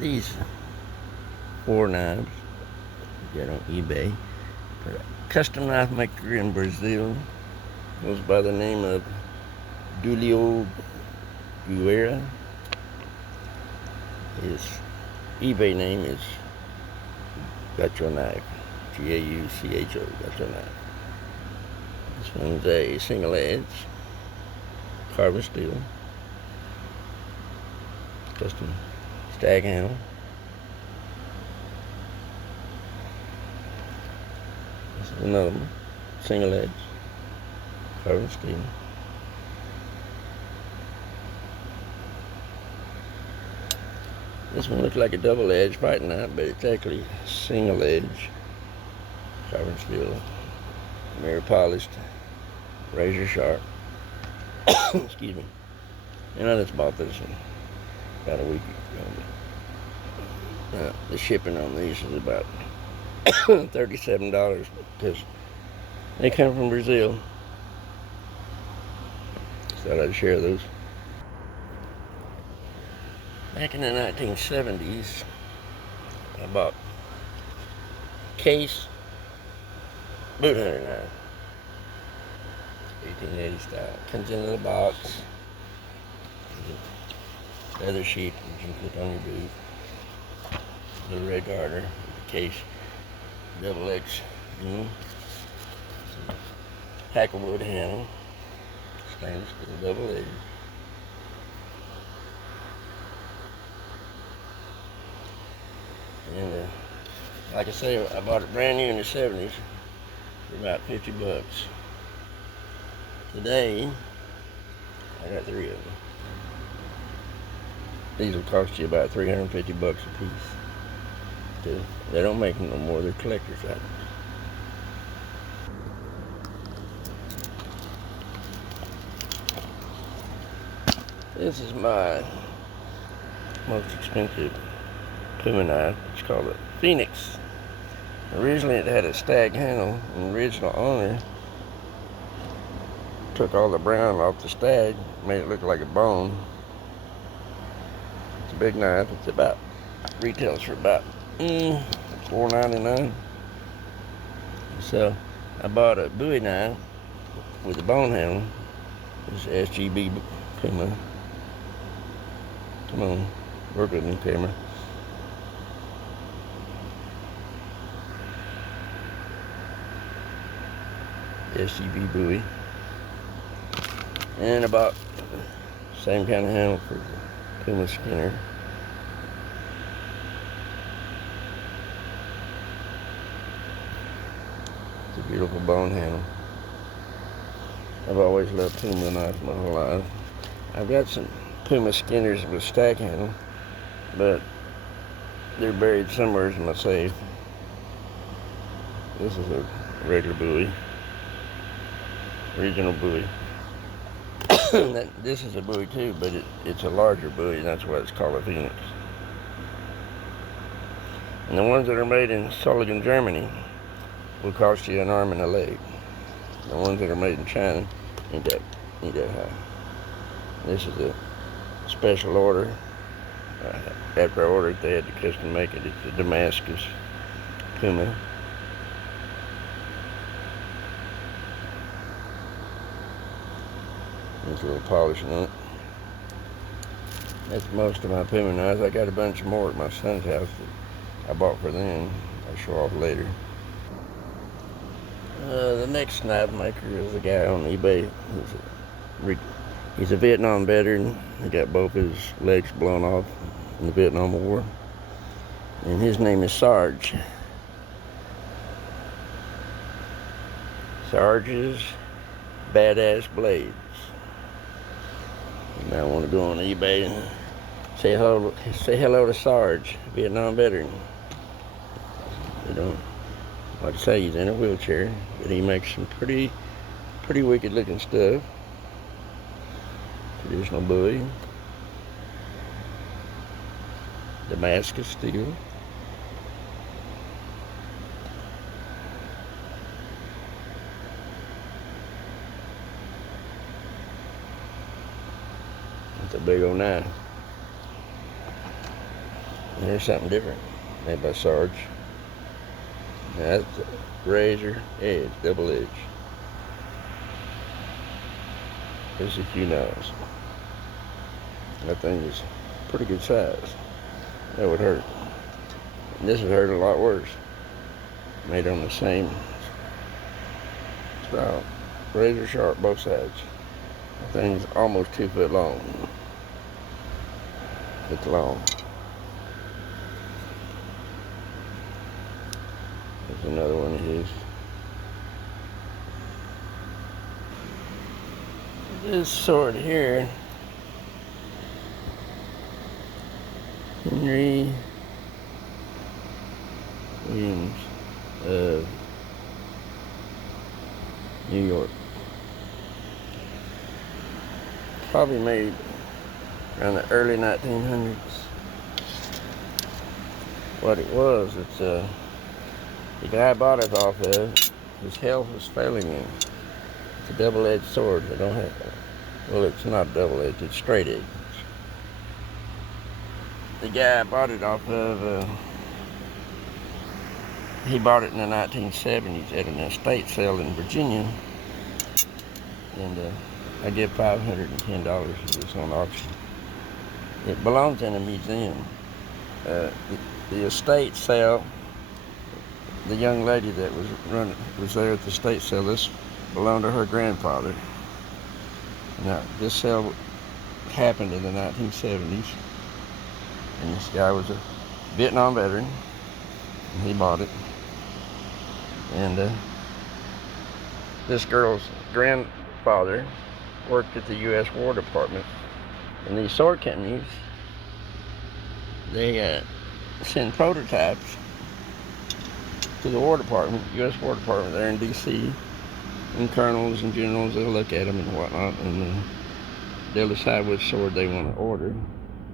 these 4 knives you get on eBay. A custom knife maker in Brazil goes by the name of Dulio Guerra. His eBay name is Got Your Knife, Gaucho, Got Your Knife. This one's a single edge, carbon steel, custom stag handle. This is another one, single edge, carbon steel. This one looks like a double edge fighting knife, but it's actually single edge, carbon steel, mirror polished, razor sharp. Excuse me. And I just bought this one about a week ago. The shipping on these is about $37 because they come from Brazil. Thought I'd share those. Back in the 1970s, I bought Case boot hunter knife, 1880 style. Comes in a little box, leather sheet you can put on your boot, little red garter, case, double X, hacklewood handle, stainless steel double edge. And like I say, I bought it brand new in the 70s for about 50 bucks. Today, I got 3 of them. These will cost you about 350 bucks a piece. They don't make them no more, they're collector's items. This is my most expensive Puma knife. It's called a Phoenix. Originally it had a stag handle, and the original owner took all the brown off the stag, made it look like a bone. It's a big knife. It's about, retails for about $4.99. So I bought a Bowie knife with a bone handle. This is SGB Puma. Come on, work with me, camera. SGB Bowie. And about the same kind of handle for the Puma Skinner. It's a beautiful bone handle. I've always loved Puma knives my whole life. I've got some Puma Skinners with stag handle, but they're buried somewhere in my safe. This is a regular Bowie. Original Bowie. This is a Bowie too, but it's a larger Bowie, and that's why it's called a Phoenix. And the ones that are made in Solingen, Germany will cost you an arm and a leg. The ones that are made in China ain't that high. This is a special order. After I ordered it, they had to custom make it. It's a Damascus Puma. There's a little polish on it. That's most of my Puma knives. I got a bunch more at my son's house that I bought for them. I'll show off later. The next knife maker is a guy on eBay. He's a Vietnam veteran. He got both his legs blown off in the Vietnam War. And his name is Sarge. Sarge's Badass Blades. You might want to go on eBay and say hello to Sarge, Vietnam veteran. You know, like I say, he's in a wheelchair, but he makes some pretty wicked looking stuff. Traditional Bowie, Damascus steel. It's a big old knife. And here's something different, made by Sarge. Now that's a razor edge, double edge. This is Q9s. That thing is pretty good size. That would hurt. And this would hurt a lot worse. Made on the same style. Razor sharp, both sides. The thing's almost 2 foot long. It's long. There's another one of his. This sword here, Henry Williams of New York. Probably made around the early 1900s. What it was, it's the guy I bought it off of, his health was failing him. It's a double-edged sword. They don't have, well, it's not double-edged, it's straight-edged. The guy I bought it off of, he bought it in the 1970s at an estate sale in Virginia, and I give $510 for this on auction. It belongs in a museum. The estate sale, the young lady that was there at the estate sale, this belonged to her grandfather. Now, this sale happened in the 1970s, and this guy was a Vietnam veteran, and he bought it. And this girl's grandfather worked at the U.S. War Department, and these sword companies, they send prototypes to the War Department, U.S. War Department there in D.C., and colonels and generals, they'll look at them and whatnot, and they'll decide which sword they want to order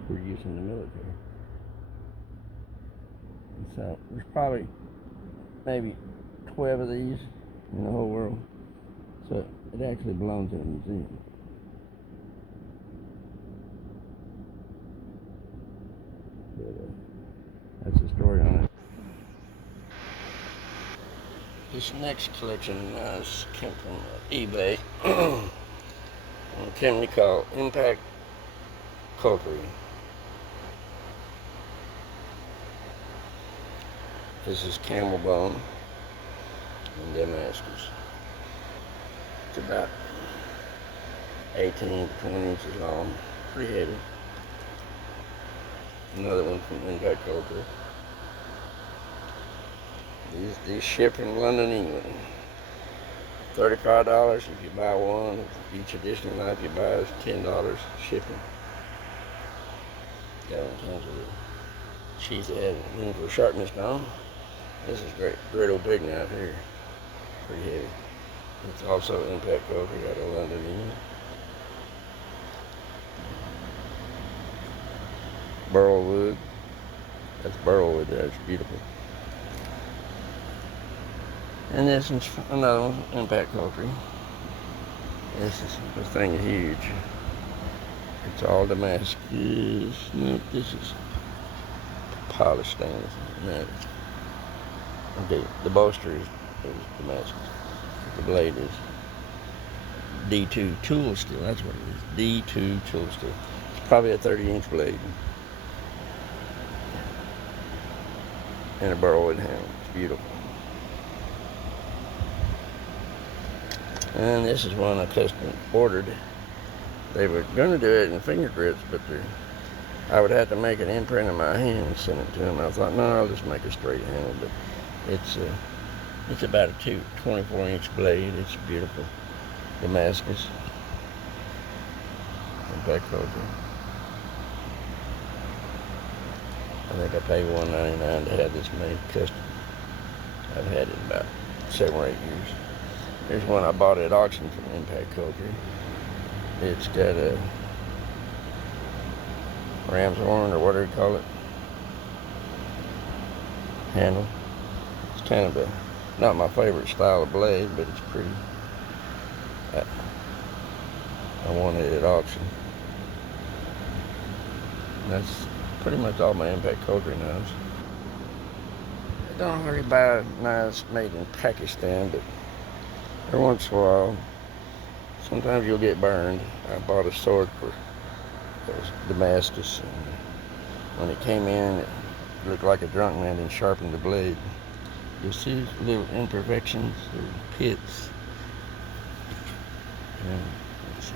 for use in the military. And so there's probably maybe 12 of these in the whole world. So it actually belongs in a museum. But, that's the story on it. This next collection came from eBay. A company called Impact Cookery. This is camel bone and Damascus. It's about 18 to 20 inches long, pretty heavy. Another one from Impact Cookery. These ship from London, England. $35 if you buy one. Each additional knife you buy is $10 shipping. Got all kinds of cheese that has room for sharpness on. This is great old big knife here. Pretty heavy. It's also Impact Cookery out of London, England. Burl wood. That's burl wood there. It's beautiful. And this is another one, Impact Cookery. This thing is huge. It's all Damascus. No, this is polished stainless. No. Okay, the bolster is Damascus. The blade is D2 tool steel. That's what it is. D2 tool steel. It's probably a 30-inch blade. And a burl wood handle. It's beautiful. And this is one I custom ordered. They were going to do it in finger grips, but I would have to make an imprint of my hand and send it to them. I thought, no, I'll just make a straight handle. But it's about a 24-inch blade. It's beautiful. Damascus. Impact Cookery. I think I paid $1.99 to have this made custom. I've had it about 7 or 8 years. Here's one I bought at auction from Impact Cookery. It's got a ram's horn, or whatever you call it, handle. It's kind of not my favorite style of blade, but it's pretty. I won it at auction. That's pretty much all my impact cutlery knives. I don't really buy knives made in Pakistan, but every once in a while, sometimes you'll get burned. I bought a sword for Damascus, and when it came in, it looked like a drunk man and sharpened the blade. You'll see little imperfections, little pits. And let's see,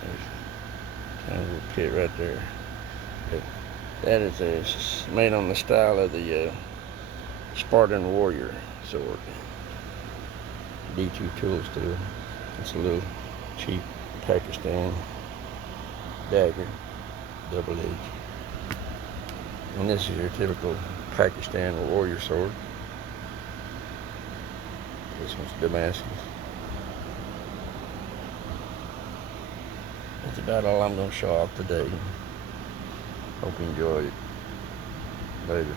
there's kind of a pit right there. But that is made on the style of the Spartan Warrior sword. D2 tool steel. It's a little cheap Pakistan dagger, double edge. And this is your typical Pakistan warrior sword. This one's Damascus. That's about all I'm going to show off today. Hope you enjoyed it. Later.